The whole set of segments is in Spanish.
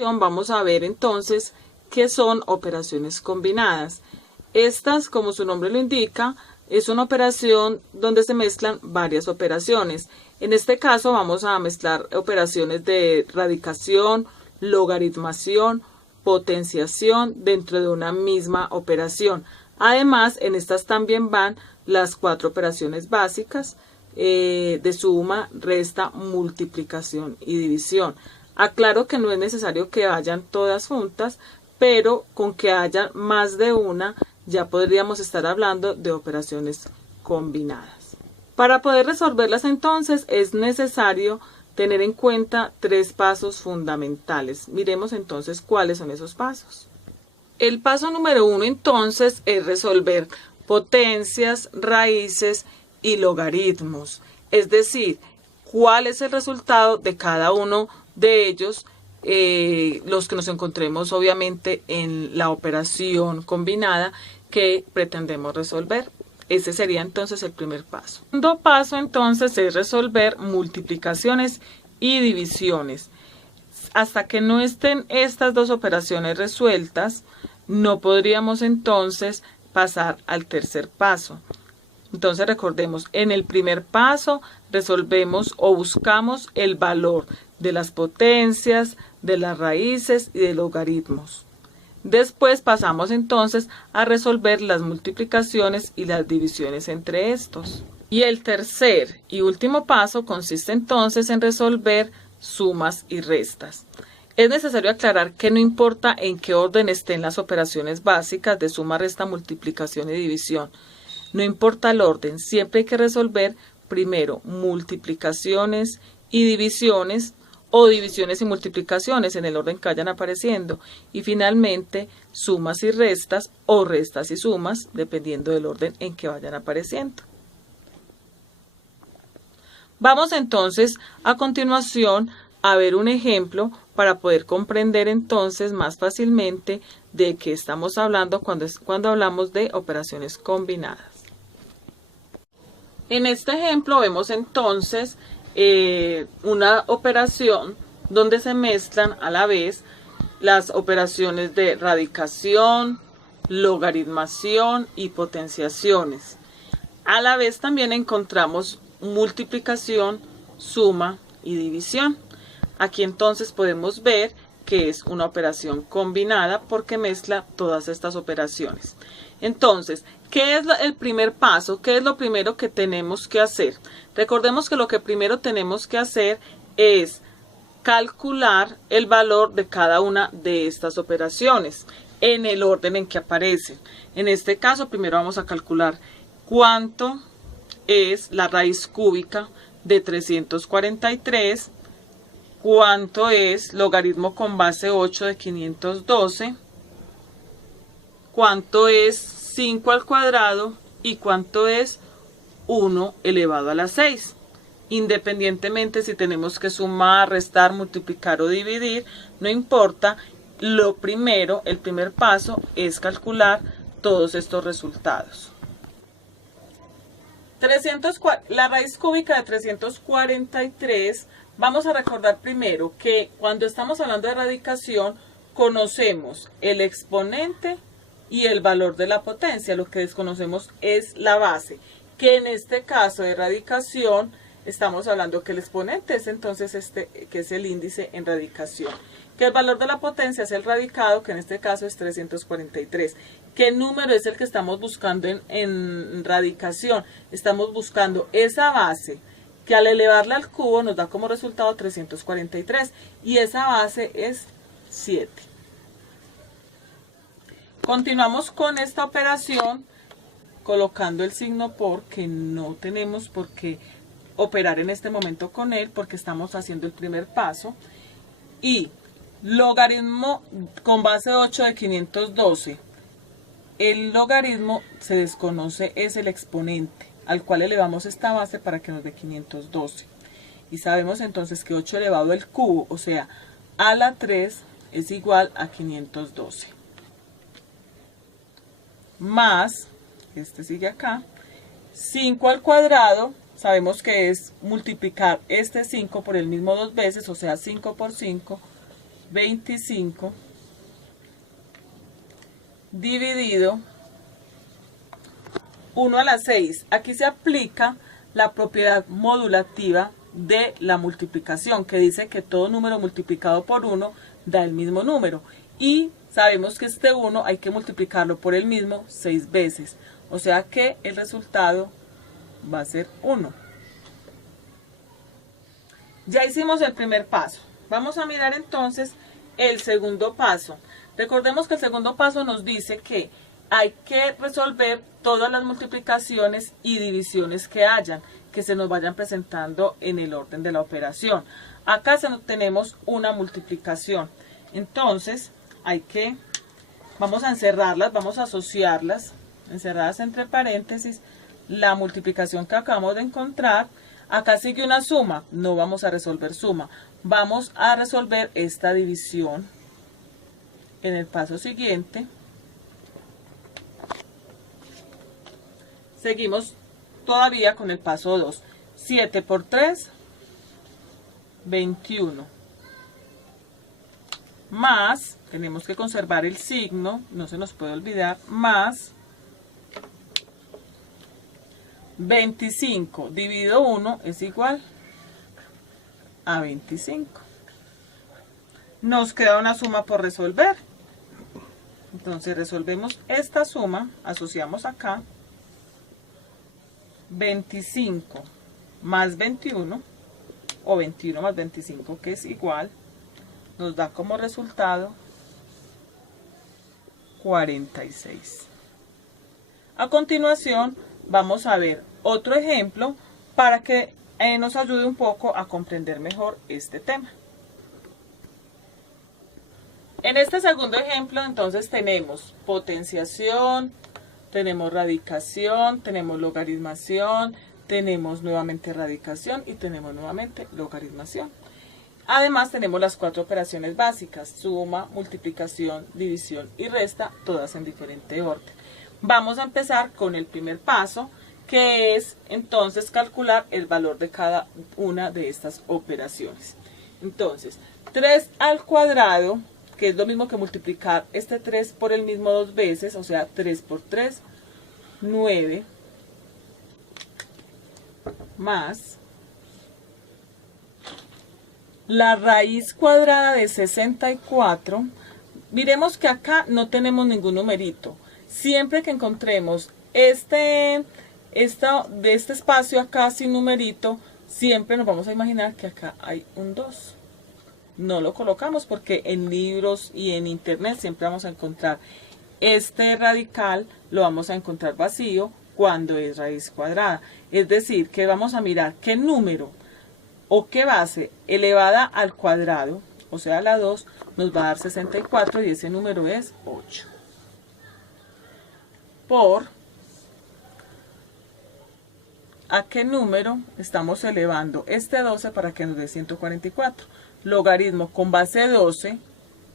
Vamos a ver entonces qué son operaciones combinadas. Estas, como su nombre lo indica, es una operación donde se mezclan varias operaciones. En este caso vamos a mezclar operaciones de radicación, logaritmación, potenciación dentro de una misma operación. Además, en estas también van las 4 operaciones básicas de suma, resta, multiplicación y división. Aclaro que no es necesario que vayan todas juntas, pero con que haya más de una ya podríamos estar hablando de operaciones combinadas. Para poder resolverlas entonces es necesario tener en cuenta 3 pasos fundamentales. Miremos entonces cuáles son esos pasos. El paso número 1 entonces es resolver potencias, raíces y logaritmos, es decir, cuál es el resultado de cada uno de ellos, los que nos encontremos obviamente en la operación combinada que pretendemos resolver. Ese sería entonces el primer paso. El segundo paso entonces es resolver multiplicaciones y divisiones. Hasta que no estén estas 2 operaciones resueltas, no podríamos entonces pasar al tercer paso. Entonces recordemos, en el primer paso resolvemos o buscamos el valor de las potencias, de las raíces y de logaritmos. Después pasamos entonces a resolver las multiplicaciones y las divisiones entre estos. Y el tercer y último paso consiste entonces en resolver sumas y restas. Es necesario aclarar que no importa en qué orden estén las operaciones básicas de suma, resta, multiplicación y división. No importa el orden, siempre hay que resolver primero multiplicaciones y divisiones o divisiones y multiplicaciones en el orden que vayan apareciendo y finalmente sumas y restas o restas y sumas dependiendo del orden en que vayan apareciendo. Vamos entonces a continuación a ver un ejemplo para poder comprender entonces más fácilmente de qué estamos hablando cuando hablamos de operaciones combinadas. En este ejemplo vemos entonces una operación donde se mezclan a la vez las operaciones de radicación, logaritmación y potenciaciones. A la vez también encontramos multiplicación, suma y división. Aquí entonces podemos ver que es una operación combinada porque mezcla todas estas operaciones. Entonces, ¿qué es el primer paso? ¿Qué es lo primero que tenemos que hacer? Recordemos que lo que primero tenemos que hacer es calcular el valor de cada una de estas operaciones en el orden en que aparecen. En este caso, primero vamos a calcular cuánto es la raíz cúbica de 343, cuánto es logaritmo con base 8 de 512, cuánto es 5 al cuadrado y cuánto es 1 elevado a la 6. Independientemente si tenemos que sumar, restar, multiplicar o dividir, no importa. Lo primero, el primer paso es calcular todos estos resultados. La raíz cúbica de 343, vamos a recordar primero que cuando estamos hablando de radicación, conocemos el exponente y el valor de la potencia. Lo que desconocemos es la base, que en este caso de radicación estamos hablando que el exponente es entonces que es el índice en radicación, que el valor de la potencia es el radicado, que en este caso es 343. ¿Qué número es el que estamos buscando en radicación? Estamos buscando esa base que al elevarla al cubo nos da como resultado 343 y esa base es 7. Continuamos con esta operación colocando el signo por, que no tenemos por qué operar en este momento con él porque estamos haciendo el primer paso. Y logaritmo con base 8 de 512. El logaritmo se desconoce, es el exponente al cual elevamos esta base para que nos dé 512. Y sabemos entonces que 8 elevado al cubo, o sea, a la 3 es igual a 512. Más, este sigue acá, 5 al cuadrado, sabemos que es multiplicar este 5 por el mismo 2 veces, o sea 5 por 5, 25 dividido 1 a la 6. Aquí se aplica la propiedad modulativa de la multiplicación, que dice que todo número multiplicado por 1 da el mismo número. Y sabemos que este 1 hay que multiplicarlo por el mismo 6 veces. O sea que el resultado va a ser 1. Ya hicimos el primer paso. Vamos a mirar entonces el segundo paso. Recordemos que el segundo paso nos dice que hay que resolver todas las multiplicaciones y divisiones que hayan, que se nos vayan presentando en el orden de la operación. Acá tenemos una multiplicación. Entonces, vamos a encerrarlas, vamos a asociarlas, encerradas entre paréntesis, la multiplicación que acabamos de encontrar. Acá sigue una suma, no vamos a resolver suma, vamos a resolver esta división en el paso siguiente. Seguimos todavía con el paso 2. 7 por 3, 21. Más, tenemos que conservar el signo, no se nos puede olvidar, más 25 dividido 1 es igual a 25. Nos queda una suma por resolver. Entonces resolvemos esta suma, asociamos acá 25 más 21 o 21 más 25, que es igual, nos da como resultado 46. A continuación vamos a ver otro ejemplo para que nos ayude un poco a comprender mejor este tema. En este segundo ejemplo entonces tenemos potenciación, tenemos radicación, tenemos logaritmación, tenemos nuevamente radicación y tenemos nuevamente logaritmación. Además tenemos las 4 operaciones básicas, suma, multiplicación, división y resta, todas en diferente orden. Vamos a empezar con el primer paso, que es entonces calcular el valor de cada una de estas operaciones. Entonces, 3 al cuadrado, que es lo mismo que multiplicar este 3 por el mismo 2 veces, o sea, 3 por 3, 9, más la raíz cuadrada de 64. Miremos que acá no tenemos ningún numerito. Siempre que encontremos de este espacio acá sin numerito, siempre nos vamos a imaginar que acá hay un 2. No lo colocamos porque en libros y en internet siempre vamos a encontrar este radical, lo vamos a encontrar vacío cuando es raíz cuadrada. Es decir, que vamos a mirar qué número o qué base elevada al cuadrado, o sea la 2, nos va a dar 64 y ese número es 8. Por ¿a qué número estamos elevando este 12 para que nos dé 144? Logaritmo con base 12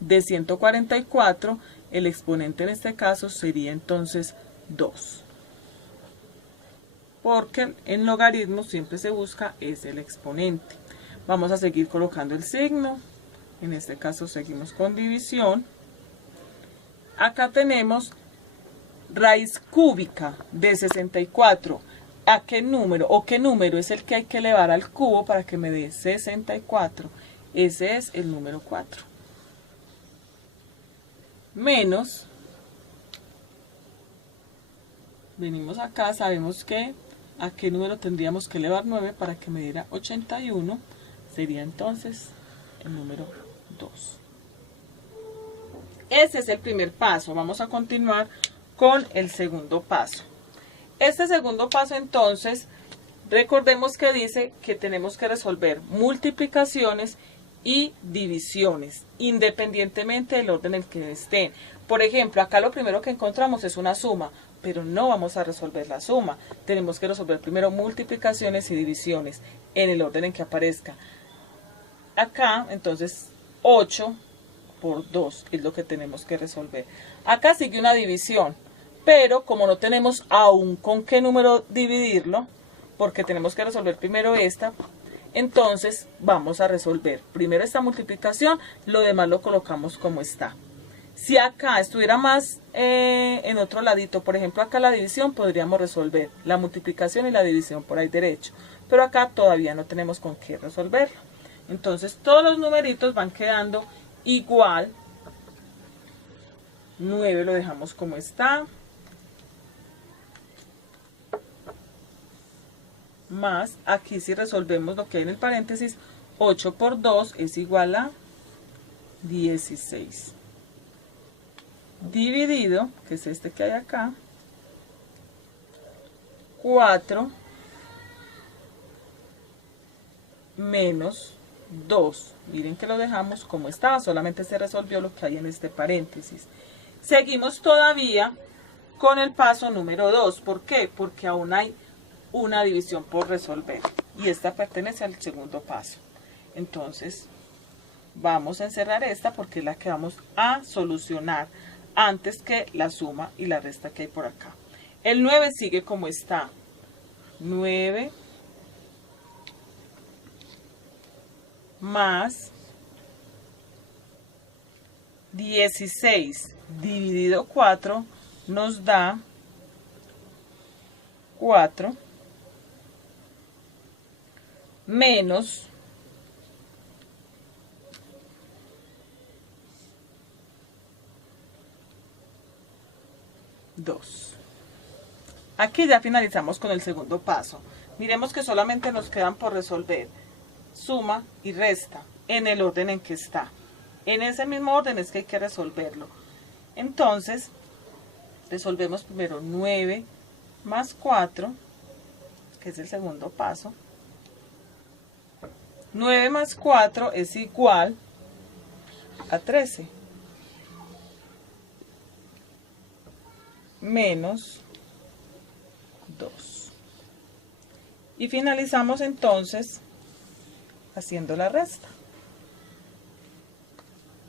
de 144, el exponente en este caso sería entonces 2. Porque en logaritmo siempre se busca es el exponente. Vamos a seguir colocando el signo. En este caso seguimos con división. Acá tenemos raíz cúbica de 64. ¿A qué número o qué número es el que hay que elevar al cubo para que me dé 64? Ese es el número 4. Menos, venimos acá, sabemos que a qué número tendríamos que elevar 9 para que me diera 81. Sería entonces el número 2. Ese es el primer paso. Vamos a continuar con el segundo paso. Este segundo paso entonces, recordemos que dice que tenemos que resolver multiplicaciones y divisiones, independientemente del orden en el que estén. Por ejemplo, acá lo primero que encontramos es una suma, pero no vamos a resolver la suma. Tenemos que resolver primero multiplicaciones y divisiones en el orden en que aparezca. Acá, entonces, 8 por 2 es lo que tenemos que resolver. Acá sigue una división, pero como no tenemos aún con qué número dividirlo, porque tenemos que resolver primero esta, Entonces vamos a resolver primero esta multiplicación, lo demás lo colocamos como está. Si acá estuviera más en otro ladito, por ejemplo acá la división, podríamos resolver la multiplicación y la división por ahí derecho, pero acá todavía no tenemos con qué resolverlo. Entonces todos los numeritos van quedando igual. 9 lo dejamos como está, más, aquí si resolvemos lo que hay en el paréntesis, 8 por 2 es igual a 16. Dividido, que es este que hay acá, 4 menos 2. Miren que lo dejamos como estaba, solamente se resolvió lo que hay en este paréntesis. Seguimos todavía con el paso número 2. ¿Por qué? Porque aún hay una división por resolver y esta pertenece al segundo paso. Entonces vamos a encerrar esta porque es la que vamos a solucionar antes que la suma y la resta que hay por acá. El 9 sigue como está. 9 más 16 dividido 4 nos da 4 menos 2. Aquí ya finalizamos con el segundo paso. Miremos que solamente nos quedan por resolver suma y resta en el orden en que está. En ese mismo orden es que hay que resolverlo. Entonces, resolvemos primero 9 más 4, que es el segundo paso. 9 más 4 es igual a 13. Menos 2. Y finalizamos entonces haciendo la resta.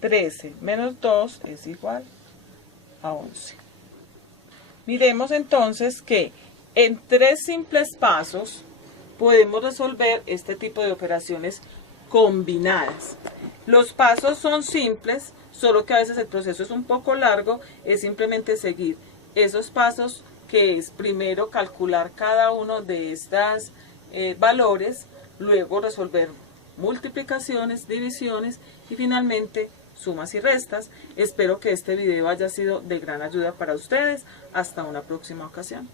13 menos 2 es igual a 11. Miremos entonces que en 3 simples pasos podemos resolver este tipo de operaciones combinadas. Los pasos son simples, solo que a veces el proceso es un poco largo, es simplemente seguir esos pasos, que es primero calcular cada uno de estos valores, luego resolver multiplicaciones, divisiones y finalmente sumas y restas. Espero que este video haya sido de gran ayuda para ustedes. Hasta una próxima ocasión.